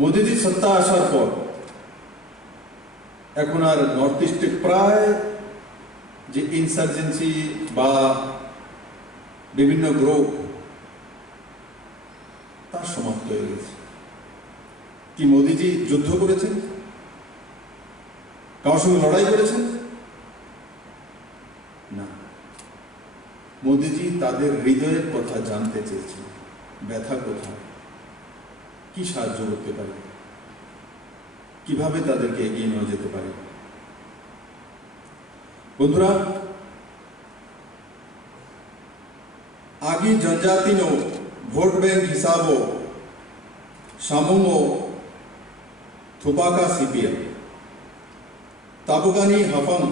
মোদিজি সত্তা আসার পর এখন আর নর্থ ইস্টে প্রায় যে ইনসার্জেন্সি বা বিভিন্ন গ্রুপ তার সমাপ্ত হয়ে গেছে। কি মোদিজি যুদ্ধ করেছেন, কারোর সঙ্গে লড়াই করেছেন? না, মোদিজি তাদের হৃদয়ের কথা জানতে চেয়েছেন, ব্যথা কোথায়, কি সাহায্য করতে পারে, কিভাবে তাদেরকে এগিয়ে নিয়ে যেতে পারে। বন্ধুরা, आगे जनजाति नो वोट बैंक हिसाबो सामुंगो थुपाका सीपीएम ताबुगानी हफम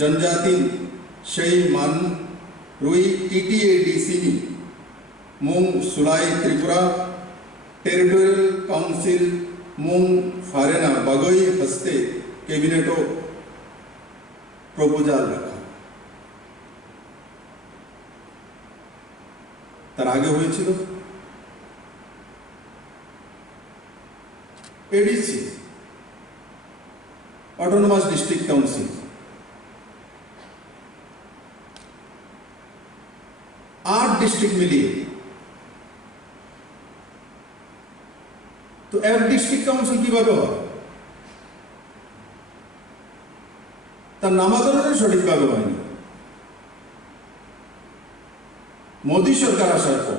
जनजाति शेई मान रुई टीटीएडीसी मुंग सुलाई त्रिपुरा टेरिटोरियल काउंसिल मुंग फारेना बगोई हस्ते कैबिनेटो प्रपोजल रखा। তার আগে হয়েছিল ADC, autonomous district council, 8 district মিলিয়ে। তো এক ডিস্ট্রিক্ট কাউন্সিল কিভাবে হয়? তার নামকরণই সঠিকভাবে হয়নি। মোদী সরকার আসার পর,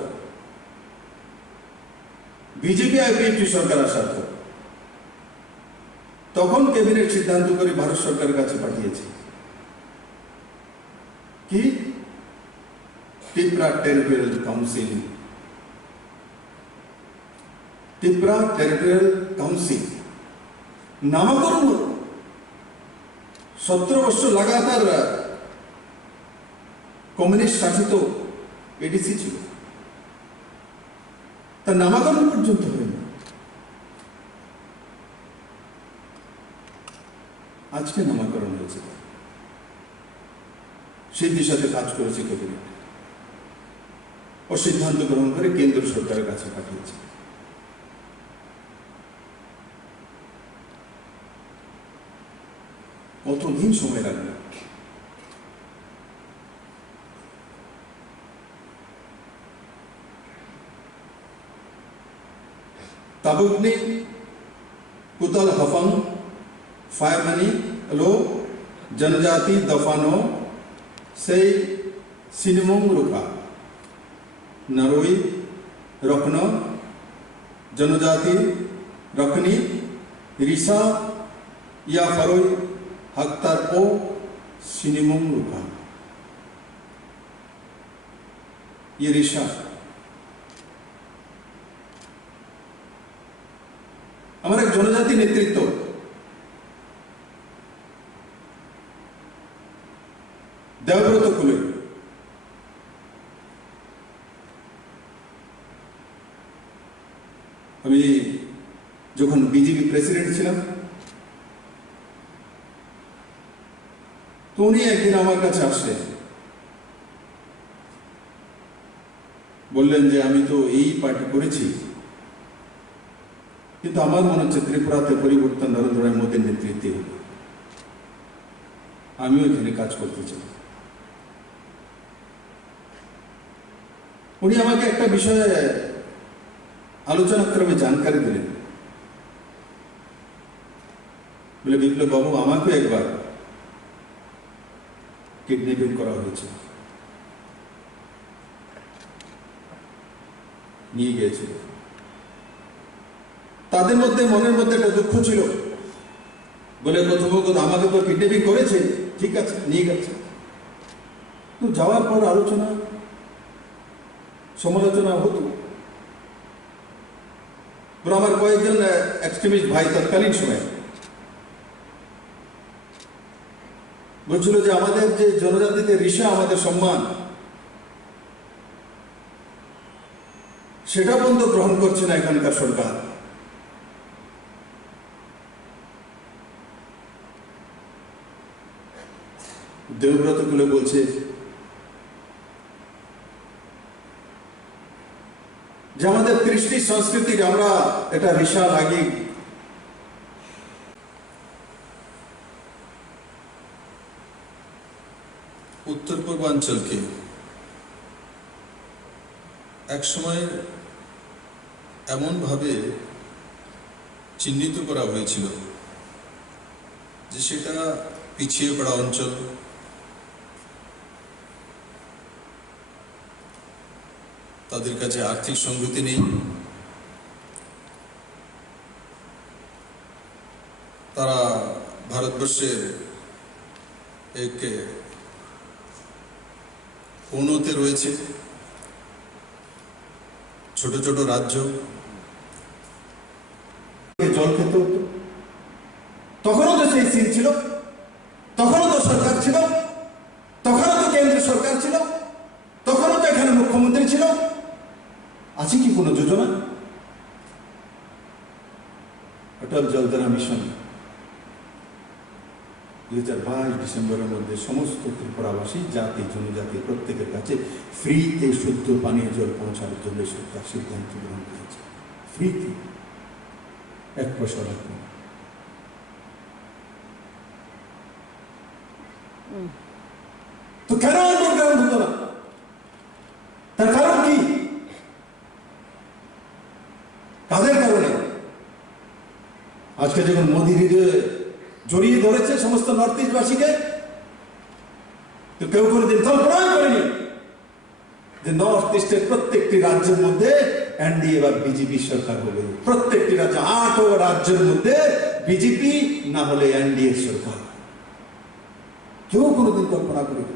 বিজেপি আইপিএফটি সরকার আসার পর তখন ক্যাবিনেট সিদ্ধান্ত করে ভারত সরকারের কাছে পাঠিয়েছে কি Tripura territorial council. Tripura territorial council নামকরণ হল। 17 বছর লাগাতার কমিউনিস্ট শাসিত এডিসি ছিল, তার নামকরণ পর্যন্ত হয়নি। আজকে নামকরণ হয়েছে, সেই দিশাতে কাজ করেছে ক্যাবিনেট ও সিদ্ধান্ত গ্রহণ করে কেন্দ্র সরকারের কাছে পাঠিয়েছে। কতদিন সময় লাগবে? ताबुकनी कुतल हफंग फायरमनी लो जनजाति दफानो से सिनेमोंग रुका नरोई रखनो जनजाति रखनी रिसा या फरोई हक्तर ओ सिनेमोंग रुका। ये रिशा আমার এক জনজাতি নেতৃত্ব দেবব্রত কুলে আমি যখন বিজেপি প্রেসিডেন্ট ছিলাম তো উনি একদিন আমার কাছে আসে, বললেন যে আমি তো এই পার্টি করেছি, কিন্তু আমার মনে হচ্ছে ত্রিপুরাতে পরিবর্তন নরেন্দ্র মোদীর নেতৃত্বে হবে, আমিও এখানে কাজ করতে চাই। উনি আমাকে একটা বিষয়ে আলোচনাক্রমে জানকারি দিলেন, বলে বিপ্লব বাবু আমাকে একবার কিডন্যাপিং করা হয়েছে, নিয়ে গিয়েছিল। তাদের মধ্যে মনের মধ্যে একটা দুঃখ ছিল, বলে প্রথমত আমাকে তো কিডন্যাপিং করেছে, ঠিক আছে নিয়ে গেছে। তো যাওয়ার পর আলোচনা সমালোচনা হতো। আমার কয়েকজন এক্সট্রিমিস্ট ভাই তৎকালীন সময় বলছিল যে আমাদের যে জনজাতিতে ঋষা, আমাদের সম্মান, সেটা পর্যন্ত গ্রহণ করছে না এখানকার সরকার। দেবব্রত গুলো বলছে যে আমাদের কৃষ্টি সংস্কৃতির আমরা এটা বিশাল আগে উত্তর পূর্বাঞ্চলকে একসময় এমনভাবে চিহ্নিত করা হয়েছিল যে সেটা পিছিয়ে পড়া অঞ্চল, তাদের কাছে আর্থিক সমৃদ্ধি নেই, তারা ভারতবর্ষের এক কোণতে রয়েছে, ছোট ছোট রাজ্য, জল খেতে হতো। তখনও তো সেই সিন ছিল, তখনও তো সরকার ছিল, তখনও তো কেন্দ্র সরকার ছিল, তখনও তো এখানে মুখ্যমন্ত্রী ছিল। আছে কি কোনো যোজনা? অটল জলধারা মিশন 2022 ডিসেম্বরের মধ্যে সমস্ত ত্রিপুরাবাসী জাতি জনজাতি প্রত্যেকের কাছে ফ্রিতে শুদ্ধ পানীয় জল পৌঁছানোর জন্য সরকার সিদ্ধান্ত গ্রহণ করেছে। ফ্রিতে, 1 পয়সা লাগবে না। তো কেন আন্দোলন হতো না? তার কারণ কি? কাদের কারণে? আজকে যখন মোদী হৃদয়ে জড়িয়ে ধরেছে সমস্ত নর্থ ইস্টবাসীকে, তো কেউ কোনোদিন কল্পনা করেনি যে নর্থ ইস্টের প্রত্যেকটি রাজ্যের মধ্যে এনডিএ বা বিজেপি সরকার হবে। প্রত্যেকটি রাজ্য, 8 রাজ্যের মধ্যে বিজেপি না হলে এনডিএ সরকার। কেউ কোনোদিন কল্পনা করেনি।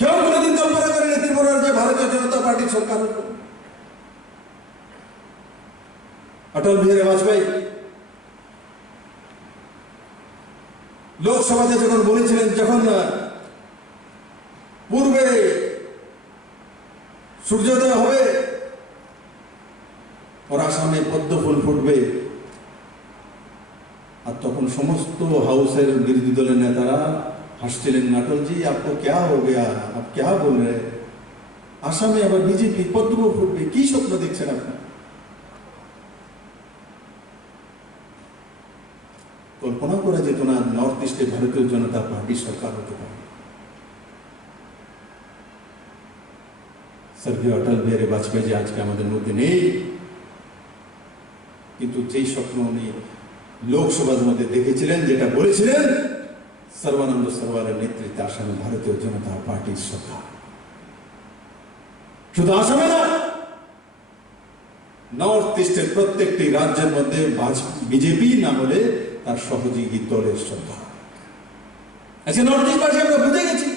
কেউ কোনোদিন কল্পনা করেনি ত্রিপুরার যে ভারতীয় জনতা পার্টির সরকার হবে। অটল বিহারী বাজপেয়ী লোকসভাতে যখন বলেছিলেন, যখন পূর্বে সূর্যোদয় হবে और আসামে পদ্ম ফুল ফুটবে, আর তখন সমস্ত হাউসের বিরোধী দলের নেতারা হাসছিলেন, अटल जी आपको क्या हो गया, आप क्या बोल रहे? আসামে আবার বিজেপি পদ্ম ফুটবে, কি স্বপ্ন দেখছেন আপনি? কল্পনা করা যেত না নর্থ ইস্টে ভারতীয় জনতা পার্টি সরকার হতে পারে। স্বর্গীয় অটল বিহারী বাজপেয়ী যে আজকে আমাদের মধ্যে নেই, কিন্তু যেই স্বপ্ন উনি লোকসভার মধ্যে দেখেছিলেন, যেটা বলেছিলেন, সর্বানন্দ সরোয়ারের নেতৃত্বে আসামে ভারতীয় জনতা পার্টির সরকার। শুধু আসামে না, নর্থ ইস্টের প্রত্যেকটি রাজ্যের মধ্যে বিজেপি না হলে তার সহযোগী দলের সরকার। আচ্ছা, নর্থ ইস্ট বাসী আমরা বুঝে গেছি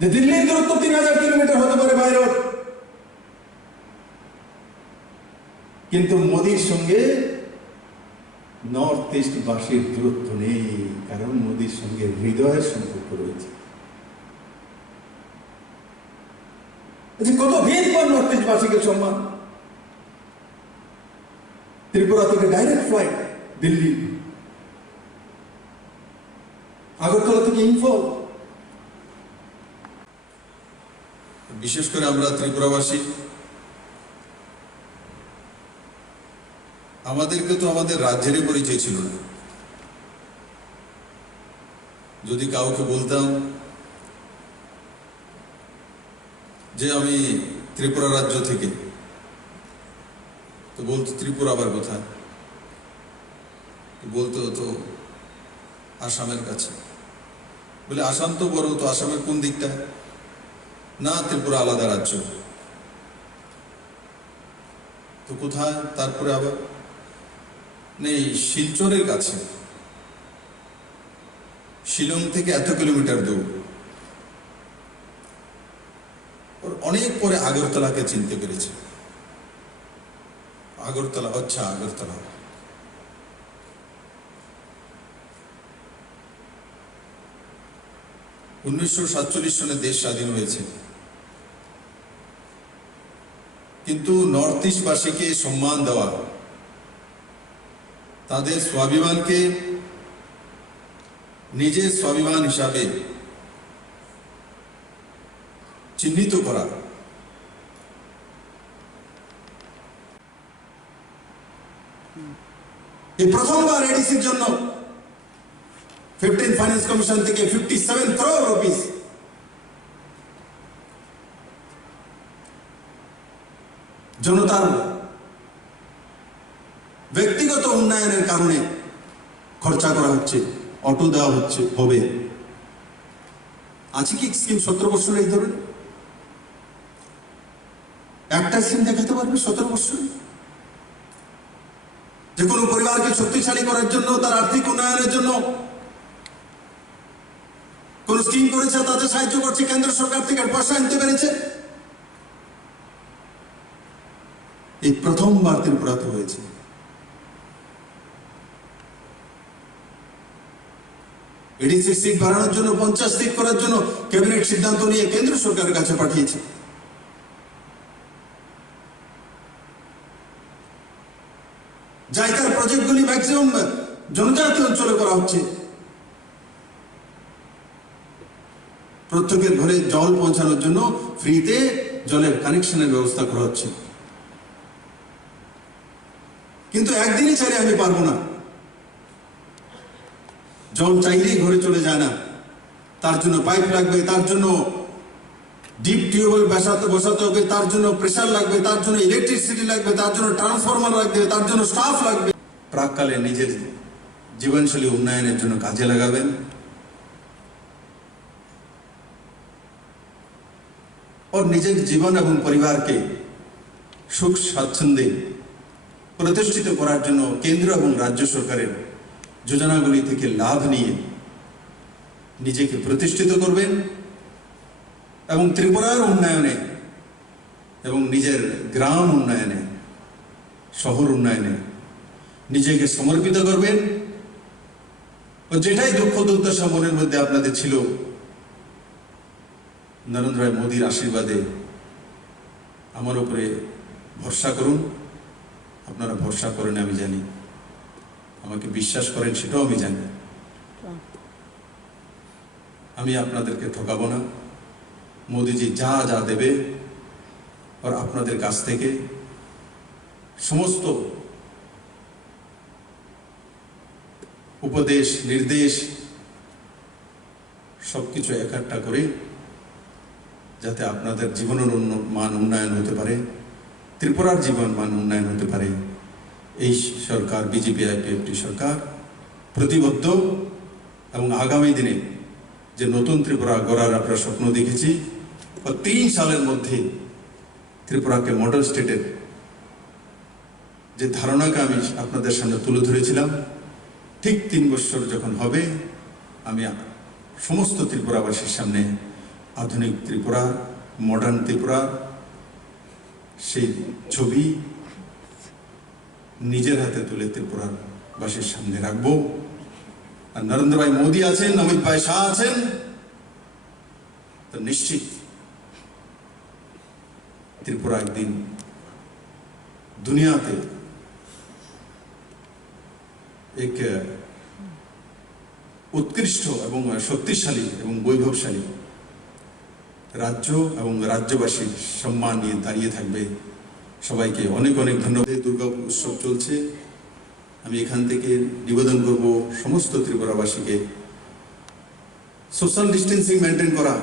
যে দিল্লির দূরত্ব 3000 কিলোমিটার হতে পারে বাই রোড, কিন্তু মোদির সঙ্গে নর্থ ইস্ট বাসীর দূরত্ব নেই, কারণ মোদির সঙ্গে হৃদয়ের সম্পর্ক রয়েছে। আচ্ছা, কতদিন পর নর্থ ইস্ট বাসীকে সম্মান। ত্রিপুরা থেকে ডাইরেক্ট ফ্লাইট দিল্লি, আগরতলা থেকে ইম্ফল। বিশেষ করে আমরা ত্রিপুরাবাসী, আমাদেরকে তো আমাদের রাজ্যেরই পরিচয় ছিল না। যদি কাউকে বলতাম যে আমি ত্রিপুরা রাজ্য থেকে, তো বলতো ত্রিপুরা আবার কোথায়? বলতে হতো আসামের কাছে। বলে আসাম তো বড়, তো আসামের কোন দিকটা? না, ত্রিপুরা আলাদা রাজ্য। তো কোথায়? তারপরে আবার নেই, শিলচরের কাছে, শিলং থেকে এত কিলোমিটার দূর। ওর অনেক পরে আগরতলাকে চিনতে পেরেছে। আগরতলা, আচ্ছা আগরতলা। উনিশশো 47 সনে দেশ স্বাধীন হয়েছে, কিন্তু নর্থ ইস্ট বাসীকে সম্মান দেওয়া, তাদের স্বাভিমানকে নিজের স্বাভিমান হিসাবে চিহ্নিত করা, এই প্রথমবার এডিসির জন্য 15 ফাইন্যান্স কমিশন থেকে 57 crore রুপিস জনতার ব্যক্তিগত উন্নয়নের কারণে খরচা করা হচ্ছে, অটো দেওয়া হচ্ছে হবে। আছে কি স্কিম 17 বছর এই ধরনের? একটা স্কিম দেখাতে পারবে 17 বছর যে কোনো পরিবারকে শক্তিশালী করার জন্য, তার আর্থিক উন্নয়নের জন্য কোন স্কিম করেছে, তাদের সাহায্য করছে, কেন্দ্র সরকার থেকে পয়সা আনতে পেরেছে? এই প্রথমবার ত্রিপুরাতে হয়েছে। এডিসি সিট বাড়ানোর জন্য 50 সিট করার জন্য ক্যাবিনেট সিদ্ধান্ত নিয়ে কেন্দ্র সরকারের কাছে পাঠিয়েছে। জায়গার প্রজেক্টগুলি ম্যাক্সিমাম জনজাতি অঞ্চলে করা হচ্ছে। প্রত্যেকের ঘরে জল পৌঁছানোর জন্য ফ্রিতে জলের কানেকশনের ব্যবস্থা করা হচ্ছে। কিন্তু একদিনই চাইলে আমি পারবো না, জল চাইলেই ঘরে চলে যায় না। তার জন্য পাইপ লাগবে, তার জন্য ডিপ টিউবওয়েল বসাতে হবে, তার জন্য প্রেসার লাগবে, তার জন্য ইলেকট্রিসিটি লাগবে, তার জন্য ট্রান্সফরমার লাগবে, তার জন্য স্টাফ লাগবে। প্রাককালে নিজের জীবনশৈলী উন্নয়নের জন্য কাজে লাগাবেন। और নিজের জীবন এবং পরিবারকে সুখ স্বাচ্ছন্দ্যে প্রতিষ্ঠিত করার জন্য কেন্দ্র এবং রাজ্য সরকারের যোজনাগুলি থেকে লাভ নিয়ে নিজেকে প্রতিষ্ঠিত করবেন এবং ত্রিপুরার উন্নয়নে এবং নিজের গ্রাম উন্নয়নে, শহর উন্নয়নে নিজেকে সমর্পিত করবেন। ও যেটাই দুঃখ দুর্দশা মনের মধ্যে আপনাদের ছিল, নরেন্দ্র ভাই মোদীর আশীর্বাদে আমার উপরে ভরসা করুন। আপনারা ভরসা করেন আমি জানি, আমাকে বিশ্বাস করেন সেটাও আমি জানি। আমি আপনাদেরকে ঠকাবো না। মোদীজি যা যা দেবে আর আপনাদের কাছ থেকে সমস্ত উপদেশ নির্দেশ সবকিছু একটা করে যাতে আপনাদের জীবনের মান উন্নয়ন হতে পারে, ত্রিপুরার জীবন মান উন্নয়ন হতে পারে, এই সরকার বিজেপি আইপিএফটি সরকার প্রতিবদ্ধ। এবং আগামী দিনে যে নতুন ত্রিপুরা গড়ার আমরা স্বপ্ন দেখেছি, 3 সালের মধ্যে ত্রিপুরাকে মডেল স্টেটের যে ধারণাকে আমি আপনাদের সামনে তুলে ধরেছিলাম, ঠিক 3 বছর যখন হবে আমি সমস্ত ত্রিপুরাবাসীর সামনে আধুনিক ত্রিপুরা, মডার্ন ত্রিপুরা সেই ছবি নিজের হাতে তুলে ত্রিপুরার বাসীর সামনে রাখবো। আর নরেন্দ্র ভাই মোদী আছেন, অমিত ভাই শাহ আছেন, তো নিশ্চিত ত্রিপুরা একদিন দুনিয়াতে এক উৎকৃষ্ট এবং শক্তিশালী এবং বৈভবশালী রাজ্য এবং রাজ্যবাসীর সম্মান নিয়ে দাঁড়িয়ে থাকবে। সবাইকে অনেক অনেক ধন্যবাদ। দুর্গা উৎসব চলছে, আমি এখান থেকে নিবেদন করব সমস্ত ত্রিপুরাবাসীকে সোশ্যাল ডিস্টেন্সিং মেনটেন করা,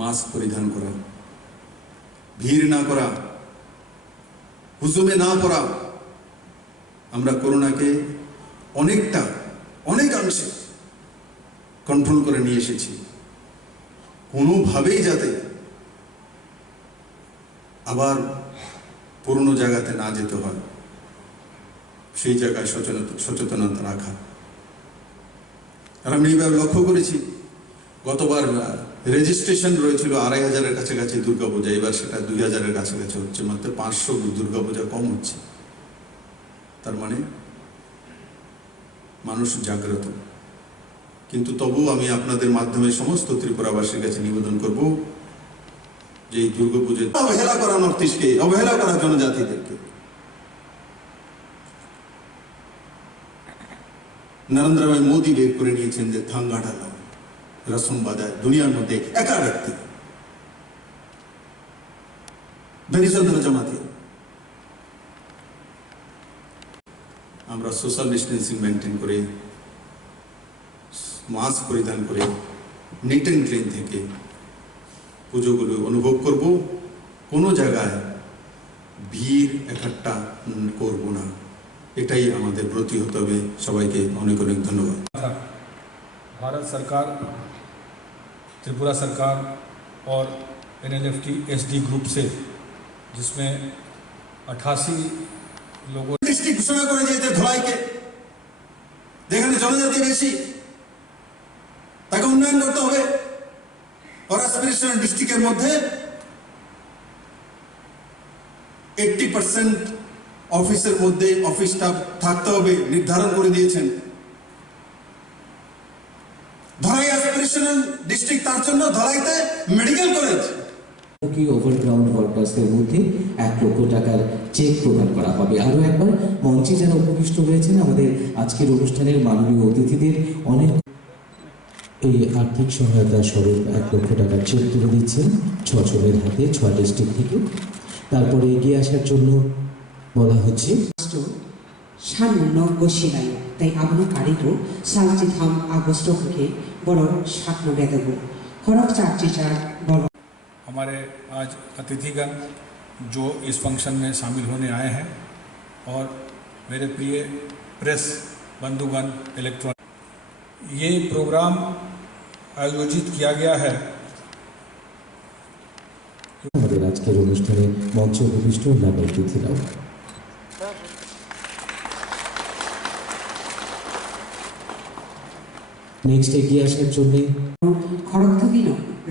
মাস্ক পরিধান করা, ভিড় না করা, হুজুমে না পড়া। আমরা করোনাকে অনেকাংশে কন্ট্রোল করে নিয়ে এসেছি। কোনোভাবেই যাতে আবার পুরনো জায়গাতে না যেতে হয়, সেই জায়গায় সচেতনতা রাখা। আর আমি এইভাবে লক্ষ্য করেছি, গতবার রেজিস্ট্রেশন রয়েছিল 2500-এর কাছাকাছি দুর্গাপূজা, এবার সেটা 2000-এর কাছাকাছি হচ্ছে, মাত্র 500 দুর্গাপূজা কম হচ্ছে। তার মানে মানুষ জাগ্রত। কিন্তু তবু আমি আপনাদের মাধ্যমে সমস্ত ত্রিপুরাবাসীর কাছে নিবেদন করব যে এই দুর্গাপূজা অবহেলা করা, নর্থ ইস্টকে অবহেলা করা, জনজাতিদেরকে। নরেন্দ্র ভাই মোদী বের করে নিয়েছেন যে থাঙ্গা ঢালা রসম বাজায় দুনিয়ার মধ্যে একা ব্যক্তি, বেনিচন্দ্র জমাতি। আমরা সোশ্যাল ডিস্টেন্সিং মেনটেন করে মাস্ক পরিধান করে নিট অ্যান্ড ক্লিন থেকে পুজোগুলো অনুভব করব। কোনো জায়গায় ভিড় একট্টা করব না, এটাই আমাদের ব্রতী হতে হবে। সবাইকে অনেক অনেক ধন্যবাদ। भारत सरकार, त्रिपुरा सरकार और NLFT SD ग्रुप से, जिसमें 88 लोगों ডিস্ট্রিক্ট ঘোষণা করে দিয়েছে ধলাইকে, যেখানে জনজাতি বেশি, তাকে উন্নয়ন করতে হবে। और एस्पिरेशनल डिस्ट्रिक्टेर मध्य 80% অফিসের মধ্যে অফিস স্টাফ থাকতে হবে নির্ধারণ করে দিয়েছেন। ধলাই এসপিরেশনাল ডিস্ট্রিক্ট, তার জন্য ধলাইতে মেডিকেল কলেজ। কি ওভারগ্রাউন্ড ওয়ার্কার্সদের মধ্যে 1 লক্ষ টাকার চেক প্রদান করা হবে। আরও একবার মঞ্চে যারা উপবিষ্ট রয়েছেন আমাদের আজকের অনুষ্ঠানের মাননীয় অতিথিদের অনেক এই আর্থিক সহায়তা স্বরূপ 1 লক্ষ টাকার চেক তুলে দিচ্ছেন 6 জনের হাতে 6 ডিস্ট্রিক্ট থেকে। তারপরে এগিয়ে আসার জন্য বলা হচ্ছে 산 것이나요. তাই 아무는 가리도 살짓함 아고스토 그게 বড় সাতনো বেদব খরক চার্চিচার বড়। हमारे आज अतिथिगण जो इस फंक्शन में शामिल होने आए हैं और मेरे प्रिय प्रेस बंधुगण, इलेक्ट्रॉनिक, ये प्रोग्राम आयोजित किया गया है। আমাদের আজকের অনুষ্ঠানে মঞ্চে উপবিষ্ট অন্যান্য অতিথিরাও। নেক্সট এগিয়ে আসার জন্য খরক থবিন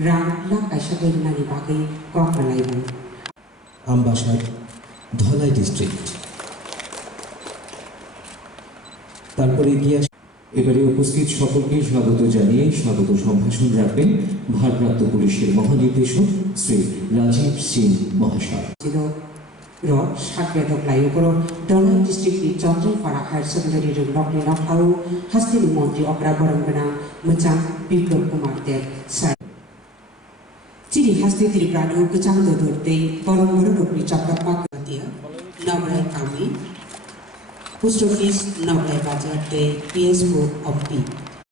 রাং লাকাশাবে নানি বাকি ককলাইব আমবাসার ধলাই ডিস্ট্রিক্ট। তারপরে এগিয়ে এবারে উপস্থিত সকলকে স্বাগত জানিয়ে স্বাগত সম্ভাষণ রাখবেন ভারপ্রাপ্ত পুলিশের মহানির্দেশক শ্রী রাজীব সিং মহাশয়। র সাতবেদক লাইকর দলাই ডিস্ট্রিক্টनि চন্দ্রপাড়া হায়ার সেকেন্ডারি রংনি নখাও হাস্তিনি মন্ত্রী অগ্রাবরমগনা মোচাং বিপ্লব কুমার দেব সাই চিনি হাস্তি ত্রিপুরানো গোচাং দদরতে বরমবর রকনি চক্রপাক দিয়া নবলাই কামি পোস্ট অফিস নবলাই বাজারতে PSO অফ পি।